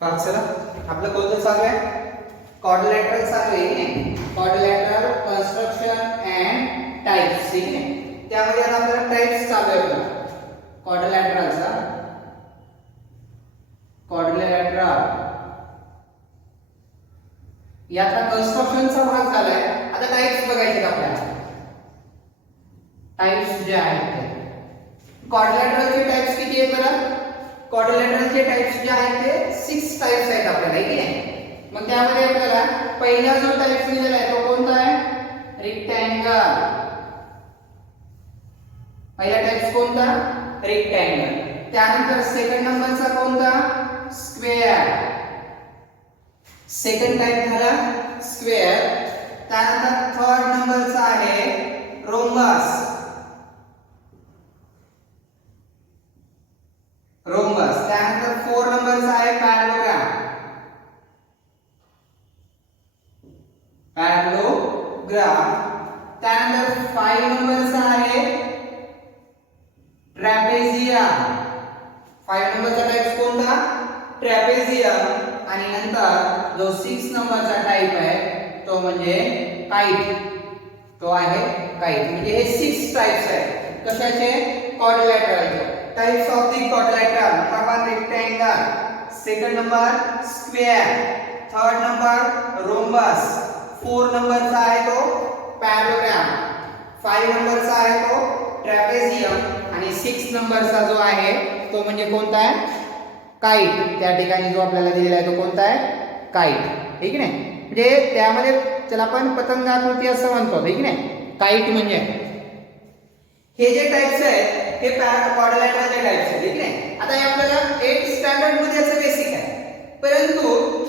पाच चला आपलं कोणतं चालू आहे क्वाड्रिलॅटरल चालू आहे की क्वाड्रिलॅटरल कन्स्ट्रक्शन अँड टाइप्स ठीक आहे त्यामध्ये आता आपल्याला टाइप्स चालू आहे बघा क्वाड्रिलॅटरलचा क्वाड्रिलॅटरल याचा कन्स्ट्रक्शनचा भाग झालाय आता टाइप्स बघायचे आपल्याला टाइप्स जे आहेत ते क्वाड्रिलॅटरलचे टाइप्स किती आहेत बरं क्वाड्रिलॅटरलचे टाइप्स जे आहेत ते 6 टाइप्स आहेत आपल्याला की नाही मग त्यामध्ये आपल्याला पहिला जो टाइप दिलेला आहे तो कोणता आहे रेक्टँगल पहिला टाइप कोणता रेक्टँगल त्यानंतर सेकंड नंबरचा कोणता स्क्वेअर सेकंड टाइप झाला स्क्वेअर त्यानंतर थर्ड नंबरचा आहे रोम्बस रोम्बस त्यानंतर 4 नंबरचा आहे पॅरलोग्राम पॅरलोग्राम त्यानंतर 5 नंबरचा आहे ट्रॅपेझियम 5 नंबरचा टाइप कोणता ट्रॅपेझियम आणि नंतर जो 6 नंबरचा टाइप आहे तो म्हणजे काइट तो आहे काइट म्हणजे हे 6 टाइप्स आहेत कशाचे क्वाड्रिलॅटरलचे types of the quadrilateral number 1 rectangle second number square third number rhombus 4 number चा आहे तो parallelogram 5 number चा आहे तो trapezium आणि 6 number चा जो आहे तो म्हणजे कोणता आहे काइट त्या ठिकाणी जो आपल्याला दिलेला आहे तो कोणता आहे काइट ठीक आहे म्हणजे त्यामध्ये चला आपण पतंगाकृती असं म्हणतो ठीक आहे काइट म्हणजे हे जे टाइप्स आहेत हे क्वाड्रिलॅटरलचे टाइप्स आहेत ठीक आहे आता हे आपल्याला 8th स्टँडर्ड मध्ये याचं बेसिक आहे परंतु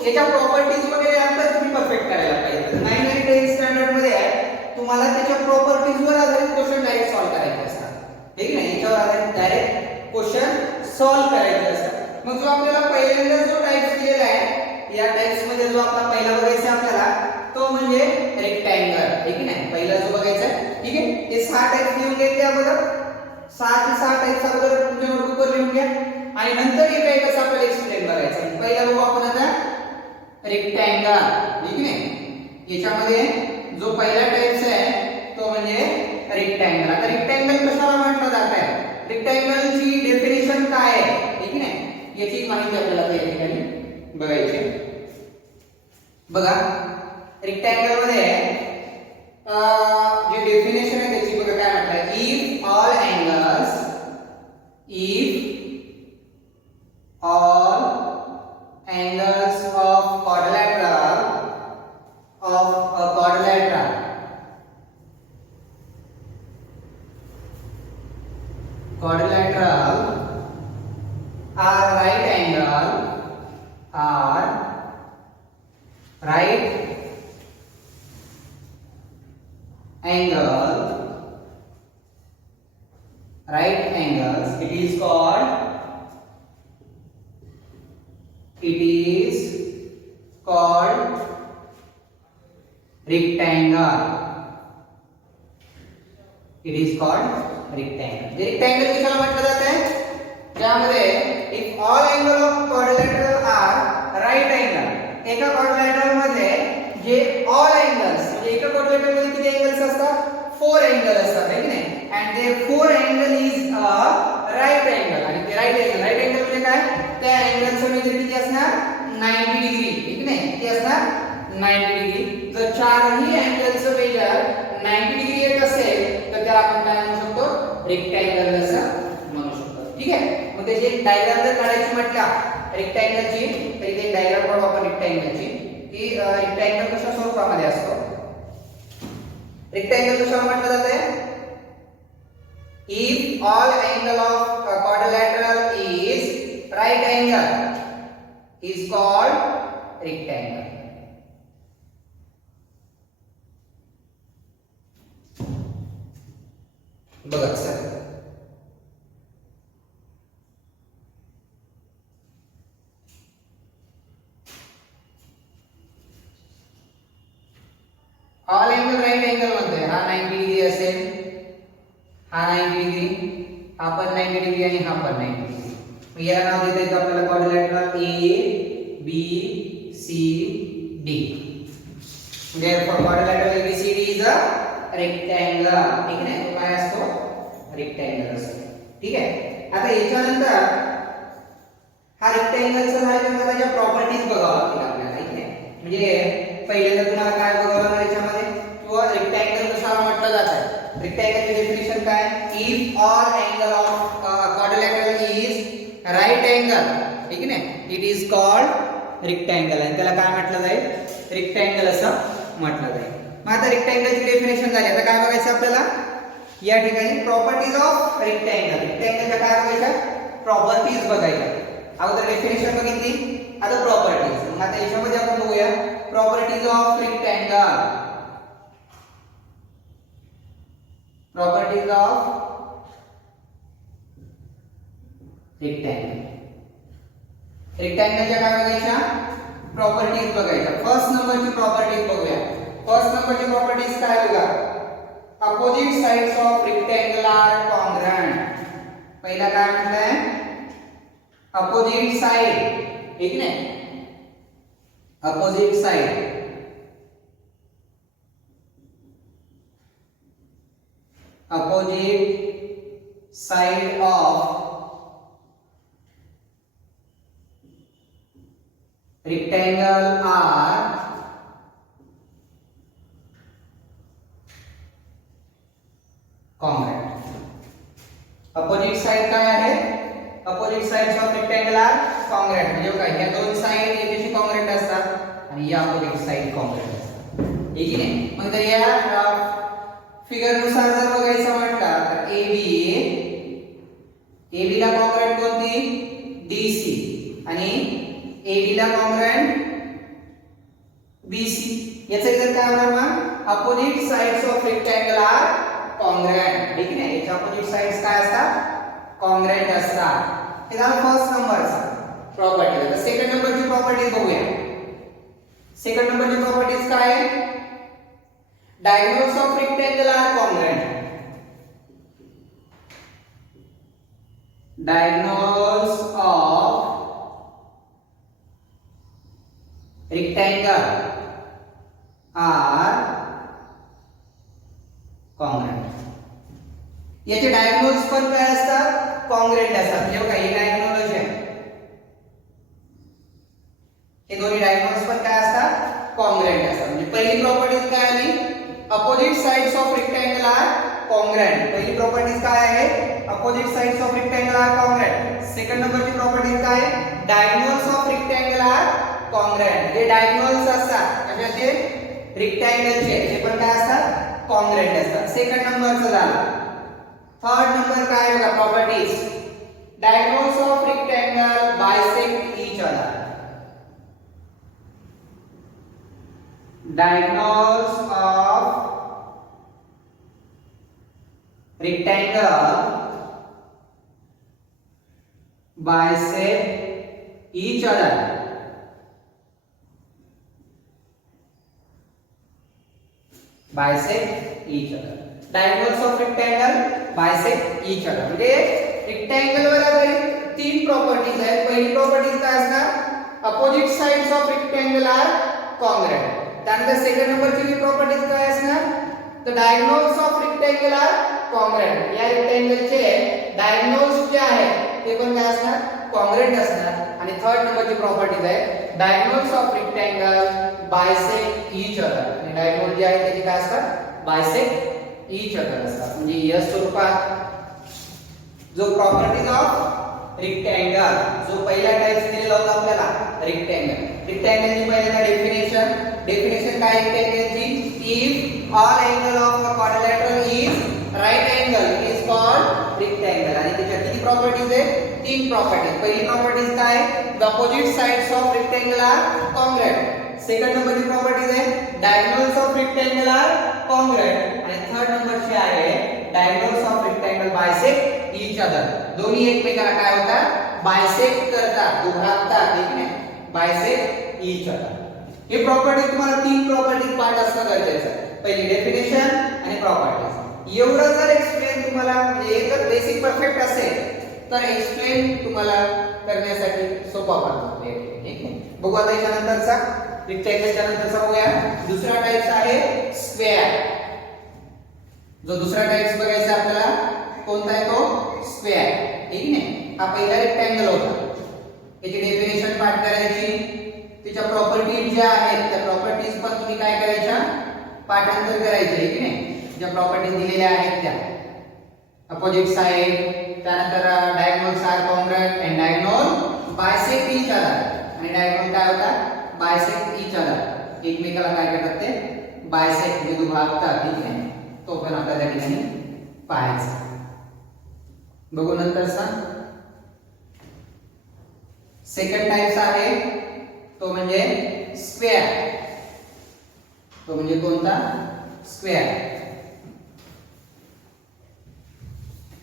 याच्या प्रॉपर्टीज वगैरे आता तुम्ही परफेक्ट करायला पाहिजे 9 आणि 10th स्टँडर्ड मध्ये आहे तुम्हाला त्याच्या प्रॉपर्टीज वर आधारित क्वेश्चन डायरेक्ट सॉल्व करायचे असतात ठीक आहे याच्यावर आधारित डायरेक्ट क्वेश्चन सॉल्व करायचे असतात मग जो आपल्याला पहिल्यांदा जो टाइप्स दिलेला आहे या टाइप्स मध्ये जो आपला पहिला बघायचा आपल्याला तो म्हणजे रेक्टँगल ठीक आहे पहिला जो बघायचा आहे ठीक आहे हे 6 टाइप्स लिहून घेतले अगोदर 6 टाइप्स अगोदर तुमच्या नोटबुकवर लिहून घ्या आणि नंतर एका एकाचा आपल्याला एक्सप्लेन करायचं पहिला बघू आपण आता रेक्टँगल ठीक आहे याच्यामध्ये जो पहिला टाइप्स आहे तो म्हणजे रेक्टँगल आता रेक्टँगल कशाला म्हटलं जात आहे रेक्टँगलची डेफिनेशन काय आहे ठीक आहे याची माहिती आपल्याला या ठिकाणी बघायची बघा रेक्टँगल मध्ये जे डेफिनेशन आहे त्याची बघा काय म्हटलं if all angles of quadrilateral are right angles it is called rectangle rectangle कशाला म्हटलं जात आहे ज्यामध्ये if all angle of quadrilateral are right angle एका quadrilateral मध्ये जे all angles म्हणजे एका quadrilateral मध्ये किती angles असतात 4 angle असतात है की नाही and therefore angle is a right angle आणि ते right angle म्हणजे काय त्या अँगलचं मेजर किती असणार 90 डिग्री ठीक नाही किती असणार 90 डिग्री जर चारही अँगलचं मेजर 90 डिग्री येत असेल तर त्याला आपण काय म्हणू शकतो रेक्टँगल असं म्हणू शकतो ठीक आहे मग त्याची डायग्राम जर काढायची म्हटलं रेक्टँगलची तर इथे डायग्राम काढू आपण रेक्टँगलची की रेक्टँगल कशा स्वरूपामध्ये असतो रेक्टँगल कशाला म्हटलं जाते if all angle of a quadrilateral is right angle is called rectangle बघा sir all angle right angle मध्ये हा 90 डिग्री असेल हा 90 डिग्री हा पण 90 डिग्री आणि हा पण 90 डिग्री मग याला नाव देता येतं आपल्याला quadrilateral A B C D. Therefore quadrilateral ABCD is a rectangle. ठीक आहे, तो काय असतो? रेक्टँगल असतो. ठीक आहे, आता याच्यानंतर हा रेक्टँगलचा झाला तर त्याच्या प्रॉपर्टीज बघावं लागतील आपल्याला. ठीक आहे, म्हणजे पहिल्यांदा तुम्हाला काय बघावं लागणार याच्यामध्ये, किंवा रेक्टँगल कशाला म्हटलं जातं? रेक्टँगलची डेफिनेशन काय? If all angle of quadrilateral is right angle, ठीक आहे ना, इट इज कॉल्ड रेक्टँगल. आणि त्याला काय म्हटलं जाईल? रेक्टँगल असं म्हटलं जाईल. मग आता रेक्टँगलची डेफिनेशन झाली. आता काय बघायचं आपल्याला या ठिकाणी? Properties of rectangle. रेक्टँगलच्या काय बघायच्या? प्रॉपर्टीज बघायच्या. अगोदर डेफिनेशन बघितली, आता प्रॉपर्टीज. मग आता याच्यामध्ये आपण बघूया properties of rectangle. Properties of rectangle. रेक्टँगलच्या काय बघायच्या? प्रॉपर्टीज बघायच्या. फर्स्ट नंबरची प्रॉपर्टीज बघूया. फर्स्ट नंबरची प्रॉपर्टीज काय बघा? Opposite sides of rectangle are congruent. पहिला काय म्हटलंय? Opposite side, ठीक आहे ना? Opposite side. Opposite side of rectangle are congruent. Opposite side काय आहे? Opposite sides of rectangle are congruent. म्हणजे काय, या दोन साइड एकमेकांशी कॉन्ग्रुएंट असतात आणि या अपोजिट साइड कॉन्ग्रुएंट असतात. ठीक आहे, मग तर या फिगर नुसार जर बघायचं म्हटलं तर AB ला कॉन्ग्रुएंट कोणती? DC. आणि AD ला कॉन्ग्रुएंट BC. याचा जर काय होणार मग? Opposite sides of rectangle are congruent. ठीक आहे, याच्या अपोजिट साइड्स काय असतात? कॉन्ग्रुएंट असतात. हे झालं फर्स्ट नंबरचा प्रॉपर्टी. आता सेकंड नंबरची प्रॉपर्टीज बघूया. सेकंड नंबरची प्रॉपर्टीज काय आहे? Diagonals of rectangle are congruent. Diagonals of rectangle are congruent. याचे डायगोनल्स पण काय असतात? कॉन्ग्रुएंट असतात. म्हणजे बघा हे डायगोनल आहे, हे दोन्ही डायगोनल्स पण काय असतात? कॉन्ग्रुएंट असतात. म्हणजे पहिली प्रॉपर्टीज काय आली? Opposite sides of rectangle are congruent. पहिली प्रॉपर्टीज काय आहे? Opposite sides of rectangle are congruent. Second नंबरची प्रॉपर्टीज काय आहे? Diagonals of rectangle are congruent. जे डायगोनल्स असतात कशाचे? रेक्टँगलचे, ते पण काय असतात? कॉन्ग्रुएंट असतात. सेकंड नंबरचं झालं. थर्ड नंबर काय बघा properties? Diagonals of rectangle bisect each other. Diagonals of rectangle bisect each other. Bisect each other. Diagonals of rectangle bisect each other. म्हणजे रेक्टँगल वर आधारित तीन प्रॉपर्टीज आहेत. पहिली प्रॉपर्टीज काय असणार? Opposite sides of rectangle are congruent. त्यानंतर second नंबरची प्रॉपर्टीज काय असणार? तर diagonals of rectangle are congruent. या रेक्टँगलचे डायगोनल्स जे आहेत ते पण काय असणार? कॉन्ग्रुएंट असणार. आणि थर्ड नंबरची प्रॉपर्टीज आहे diagonals of rectangle bisect each other. आणि डायगोनल जे आहे त्याची काय असतात? बायसेक्ट ईच अदर असतात. म्हणजे या स्वरूपात जो प्रॉपर्टीज ऑफ रेक्टँगल जो पहिला टाइप दिलेला होता आपल्याला रेक्टँगल. रेक्टँगलची पहिल्यांदा डेफिनेशन काय रेक्टँगलची? If all angle of a quadrilateral is right angle is called rectangle. आणि त्याच्या किती प्रॉपर्टीज आहेत? तीन प्रॉपर्टीज. पहिली प्रॉपर्टीज काय? The opposite sides of rectangle are congruent. Second नंबरची प्रॉपर्टीज आहे diagonals of rectangle are congruent. आणि थर्ड नंबरची आहे diagonals of rectangle bisect each other. दोन्ही एकमेकाला काय होतात? बायसेक्ट करतात, दुभागतात. ठीक आहे, बायसेक्ट ईच अदर. हे प्रॉपर्टी तुम्हाला तीन प्रॉपर्टी पार्ट असणं गरजेचं आहे. पहिली डेफिनेशन आणि प्रॉपर्टीज. एवढं जर एक्सप्लेन तुम्हाला म्हणजे जर बेसिक परफेक्ट असेल तर एक्सप्लेन तुम्हाला करण्यासाठी सोपा पडतो. ठीक आहे. बघू आता याच्यानंतरचा रेक्टँगलच्या नंतरचा बघूया. दुसरा टाइप्स आहे स्क्वेअर. जो दुसरा टाइप्स बघायचा आपल्याला कोणता आहे तो स्क्वेअर. ठीक आहे. हा पहिला रेक्टँगल होता. याची डेफिनेशन पाठ करायची. त्याच्या प्रॉपर्टीज ज्या आहेत त्या प्रॉपर्टीज पण तुम्ही काय करायच्या पाठांतर करायचे आहे की नाही. ज्या प्रॉपर्टीज दिलेल्या आहेत त्या अपोजिट साइड, त्यानंतर diagonals are congruent and diagonal bisect each other. आणि डायगोनल काय होता बायसेक्ट ईच अदर. एकमेकाला काय करतात ते बायसेक्ट म्हणजे दुभागतात. ठीक आहे. तो पण आपल्याला त्या ठिकाणी पाहायचा. बघू नंतरचा सेकंड टाइप्स आहे तो म्हणजे स्क्वेअर. तो म्हणजे कोणता स्क्वेअर.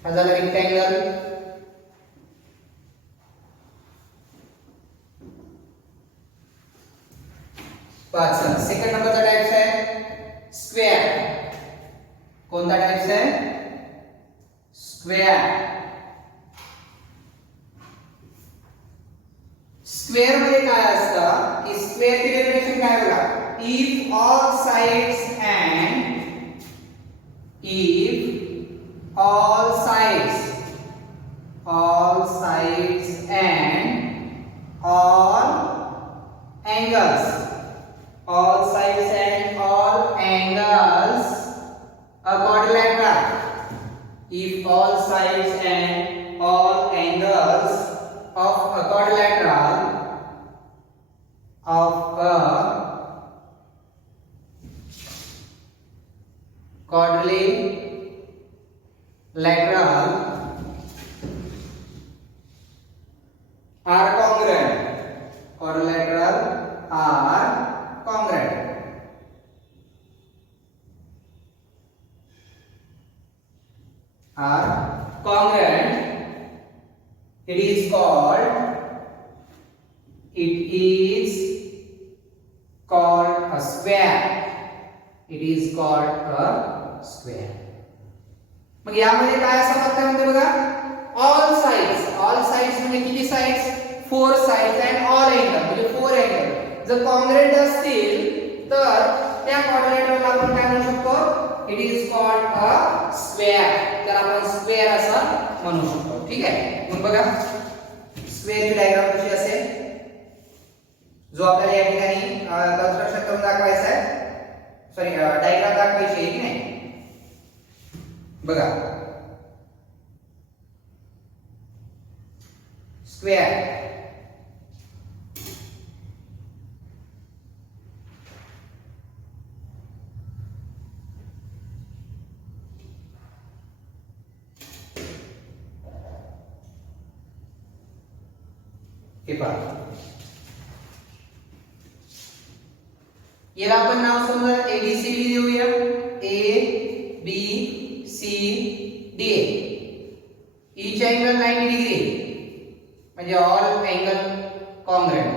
हा झाला रेक्टँगल. पाचवा सेकंड नंबरचा टाइप्स आहे स्क्वेअर. कोणता टाइप्स आहे स्क्वेअर. स्क्वेअर मध्ये काय असतं की स्क्वेअरची डेफिनेशन काय बघा. If all sides and all angles are quadrilateral. If all sides and all angles of a quadrilateral are congruent. Quadrilateral are congruent. It is called a square. It is called a square. मग यामध्ये काय असं वाटतं म्हणते बघा. All sides म्हणजे किती sides 4 sides and all angle म्हणजे 4 एंगल जर कॉन्ग्रुएंट असतील तर त्या क्वाड्रिलेटरला आपण काय म्हणू शकतो. It is called a square. तर आपण स्क्वेअर असं म्हणू शकतो. ठीक आहे. मग बघा स्क्वेअरची डायग्राम कशी असेल जो आपल्याला या ठिकाणी कन्स्ट्रक्शन करून दाखवायचा आहे. सॉरी डायग्राम दाखवायची आहे की नाही. बघा स्क्वेअर हे पहा. याला आपण नाव समजा ABCD देऊया. A B C D. each angle 90 degree म्हणजे all angle congruent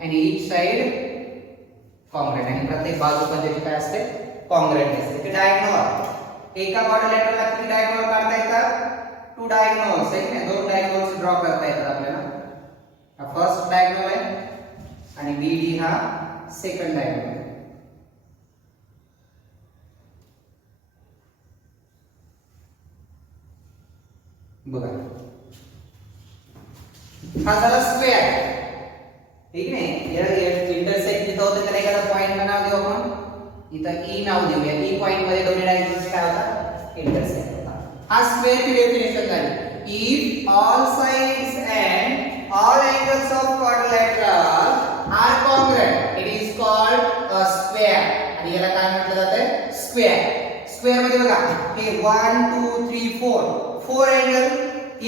and each side congruent. आणि प्रत्येक बाजू पण काय असते congruent असते. ते डायगोनल एका क्वाड्रिलेटरला किती डायगोनल काढता येतात 2 डायगोनल्स आहे ना. 2 डायगोनल्स ड्रॉ करता येतात आपल्याला. हा फर्स्ट डायगोनल आहे आणि BD हा सेकंड डायगोनल आहे. बघा हा झाला स्क्वेअर. ठीक नाही. याला इंटरसेक्ट जिथं होतं त्याला एखादा पॉइंट नाव देऊ आपण. इथं E नाव देऊया. E पॉइंट मध्ये दोन्ही डायगोनल्स काय होतात इंटरसेक्ट होतात. हा स्क्वेअरची डेफिनेशन झाली. If all sides and all angles of quadrilateral are congruent it is called a square. आणि याला काय म्हटलं जातं स्क्वेअर. स्क्वेअर मध्ये बघा हे 1 2 3 4 एंगल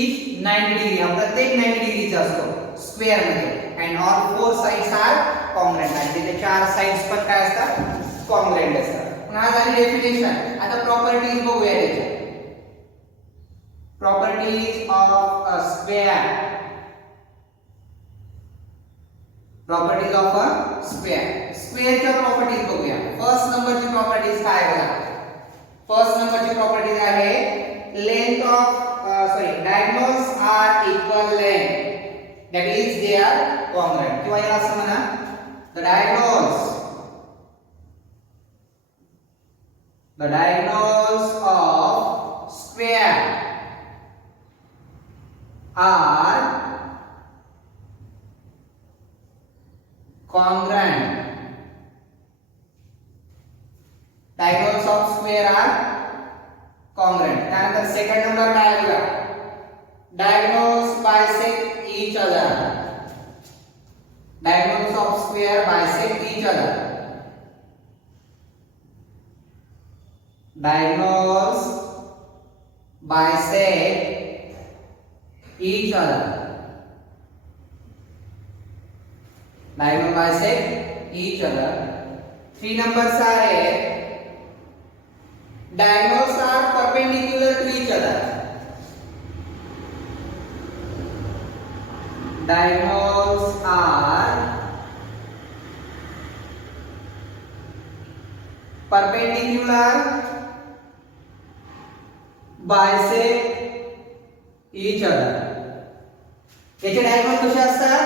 इच 90 डिग्री. हा प्रत्येक 90 डिग्रीचा असतो स्क्वेअर मध्ये. And all 4 sides are congruent. आणि त्याचे 4 साइड्स पण काय असतात कॉन्ग्रुएंट असतात. हा झाली डेफिनेशन. आता प्रॉपर्टीज बघूया त्याच्या. Properties of a square. Properties of a square. स्क्वेअरच्या प्रॉपर्टीज बघूया. फर्स्ट नंबरची प्रॉपर्टीज काय बघा. फर्स्ट नंबरची प्रॉपर्टीज आहे length of diagonals are equal length. that is they are congruent. किंवा याला असं म्हणा the diagonals of square are congruent. Diagonals of square are congruent. त्यानंतर सेकंड नंबर काय आहे बघा, diagonals bisect each other. Diagonals of square bisect each other. Diagonals bisect each other. Diagonal bisect each other. 3 numbers are diagonals are perpendicular to each other. Diagonals are perpendicular bisect each other. याचे diagonal कसे असतात,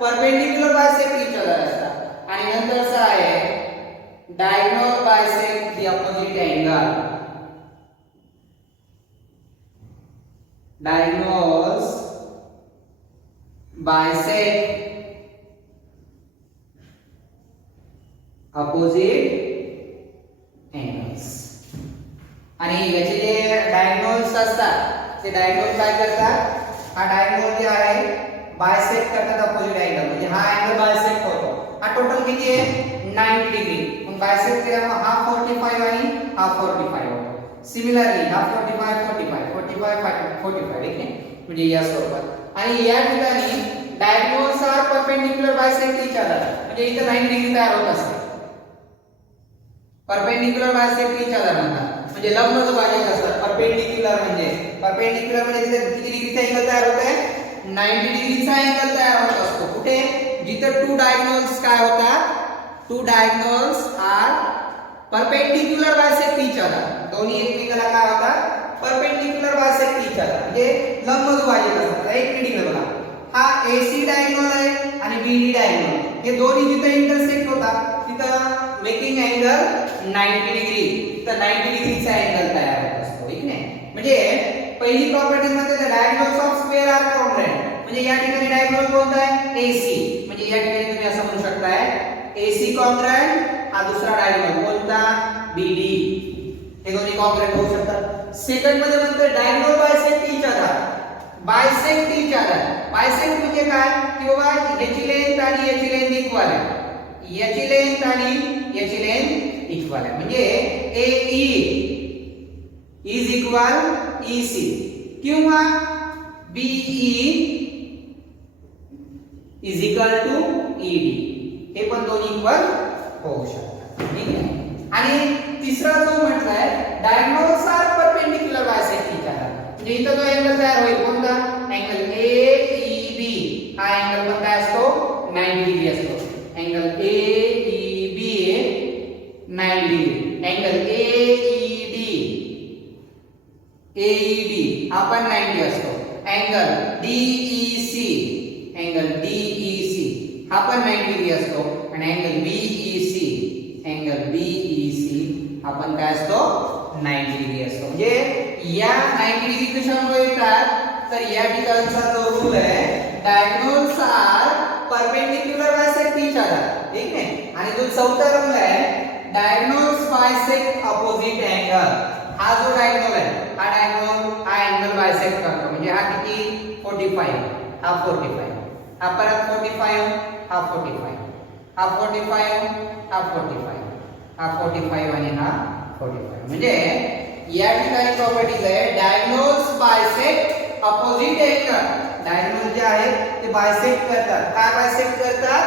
perpendicular bisect each other असतात. आणि नंतरचा आहे diagonal bisect the opposite angle. Diagonals bisect opposite angles. आणि याचे जे डायगोनल्स असतात ते डायगोनल काय करतात, हा डायगोनल जे आहे बायसेक्ट करतात अपोजिट अँगल. म्हणजे हा अँगल बायसेक्ट होतो. हा टोटल किती आहे 90 डिग्री. मग बायसेक्ट केल्यामुळे हा 45 आणि हा 45 होतो. सिमिलरली हा 45 45 45 45 ठीक आहे, म्हणजे या स्वरूपात. आणि या ठिकाणी diagonals are perpendicular bisect each other, म्हणजे इथे 90 डिग्री तयार होत असते. परपेंडिक्युलर बायसेक्ट इच अदर म्हणतात, म्हणजे लंबदुभाजक असतात. परपेंडिक्युलर म्हणजे इथे किती डिग्रीचा अँगल तयार होत आहे, 90 डिग्रीचा अँगल तयार होत असतो. कुठे, जिथे टू डायगोनल्स काय होतात, two diagonals are perpendicular bisect each other. दोन्ही एकमेकाला काय होतात, परपेंडिक्युलर बायसेक्ट इच अदर, म्हणजे लंबदुभाजक असतात. एक रीडिंग बघा, हा AC डायगोनल आहे आणि BD डायगोनल, हे दोन्ही जिथे इंटरसेक्ट होतात तिथं मेकिंग अँगल 90 डिग्री, तर 90 डिग्रीचा अँगल तयार होत असतो. ठीक आहे, म्हणजे पहिली प्रॉपर्टी मध्ये diagonals of square are congruent. म्हणजे या ठिकाणी डायगोनल कोणता आहे, AC. म्हणजे या ठिकाणी तुम्ही असं म्हणू शकताय AC कॉन्ग्रुएंट. हा दुसरा डायगोनल कोणता, BD. हे दोन्ही कॉन्ग्रुएंट होऊ शकतात. सेकंड मध्ये म्हणतोय diagonal bisect each other. Bisect each other, bisect म्हणजे काय, की बाबा याची लेंथ आणि याची लेंथ इक्वल आहे, याची लेंथ आणि याची लेंथ इक्वल आहे. म्हणजे AE इज इक्वल EC किंवा BE is equal to ED. हे पण दोन्ही इक्वल होऊ शकतात. ठीक आहे. आणि तिसरा जो म्हटलाय diagonals are perpendicular bisect each other, म्हणजे इथं जो अँगल तयार होईल कोणता, अँगल AEB. हा अँगल पण काय असतो, 90 डिग्री असतो. Angle AEB 90 degree. Angle AED हा पण 90 असतो. अँगल DEC हा पण 90 डिग्री असतो. आणि अँगल BEC हा पण काय असतो, 90 डिग्री असतो. म्हणजे या 90 डिग्री कशामुळे येतात, तर या ठिकाणचा जो रूल आहे diagonals are perpendicular bisect each other. ठीक आहे. आणि जो चौथा रूल आहे डायगोनल्स बायसेक्ट अपोजिट अँगल. हा जो डायगोनल आहे हा अँगल बायसेक्ट करतो. म्हणजे हा किती 45, हा 45, हा परत 45, हा 45, हा 45, हा 45, हा 45 आणि हा 45. म्हणजे या ठिकाणी प्रॉपर्टीज आहे diagonals bisect opposite angle. Diagonal जे आहेत ते बायसेक्ट करतात. काय बायसेक्ट करतात,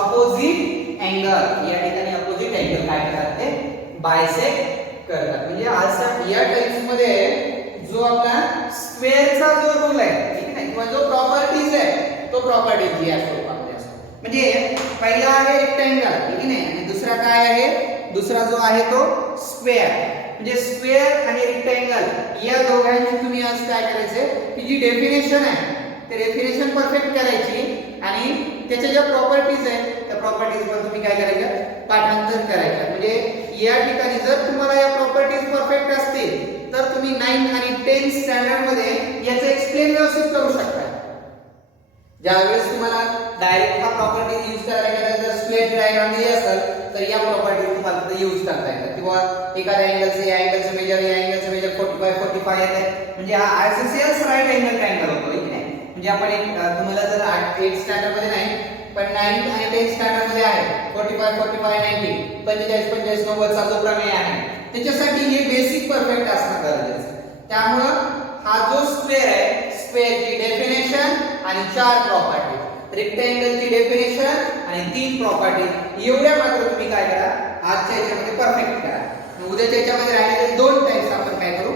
अपोजिट अँगल. या ठिकाणी अपोजिट अँगल काय करतात, ते बायसेक्ट करतात. म्हणजे अशा या टाइप्स मध्ये जो आपला स्क्वेअरचा जो रूल आहे, ठीक आहे, किंवा जो प्रॉपर्टीज आहे तो प्रॉपर्टीज या स्वरूपामध्ये असतो. म्हणजे पहिला आहे रेक्टँगल, ठीक आहे, आणि दुसरा काय आहे, दुसरा जो आहे तो स्क्वेअर. म्हणजे स्क्वेअर आणि रेक्टँगल या दोघांची तुम्ही आज काय करायचे, की जी डेफिनेशन आहे ते डेफिनेशन परफेक्ट करायची आणि त्याच्या ज्या प्रॉपर्टीज आहेत त्या प्रॉपर्टीज पण तुम्ही काय करायचं पाठांतर करायचं. म्हणजे या ठिकाणी जर तुम्हाला या प्रॉपर्टीज परफेक्ट असतील तर तुम्ही 9 आणि 10 स्टँडर्ड मध्ये याचं एक्सप्लेन व्यवस्थित करू शकता. ज्यावेळेस तुम्हाला डायरेक्ट हा प्रॉपर्टी यूज करायला जर स्क्वेअर डायग्राम दिली असेल तर या प्रॉपर्टी तुम्हाला तिथे यूज करता येतात. किंवा एखाद्या अँगलचं या अँगलचं मेजर या अँगलचं मेजर 45 येते म्हणजे हा आयसोसेल्स राईट अँगल ट्रायंगल होतो की नाही. म्हणजे आपण तुम्हाला जर 8 स्टँडर्ड मध्ये नाही पण 9 आणि 10 स्टँडर्ड मध्ये आहे 45 90 45 45 90 चा जो प्रमेय आहे त्याच्यासाठी हे बेसिक परफेक्ट असणं गरजेचं आहे. त्यामुळं हा जो स्क्वेअर आहे स्क्वेअरची डेफिनेशन आणि 4 प्रॉपर्टी, रेक्टँगलची डेफिनेशन आणि 3 प्रॉपर्टी एवढ्या मात्र तुम्ही काय करा आजच्या याच्यामध्ये परफेक्ट करा. उद्याच्या याच्यामध्ये राहिलेले 2 टाइप्स आपण काय करू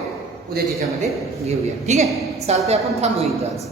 उद्याच्या याच्यामध्ये घेऊया. ठीक आहे चालते आपण थांबू इथं आज.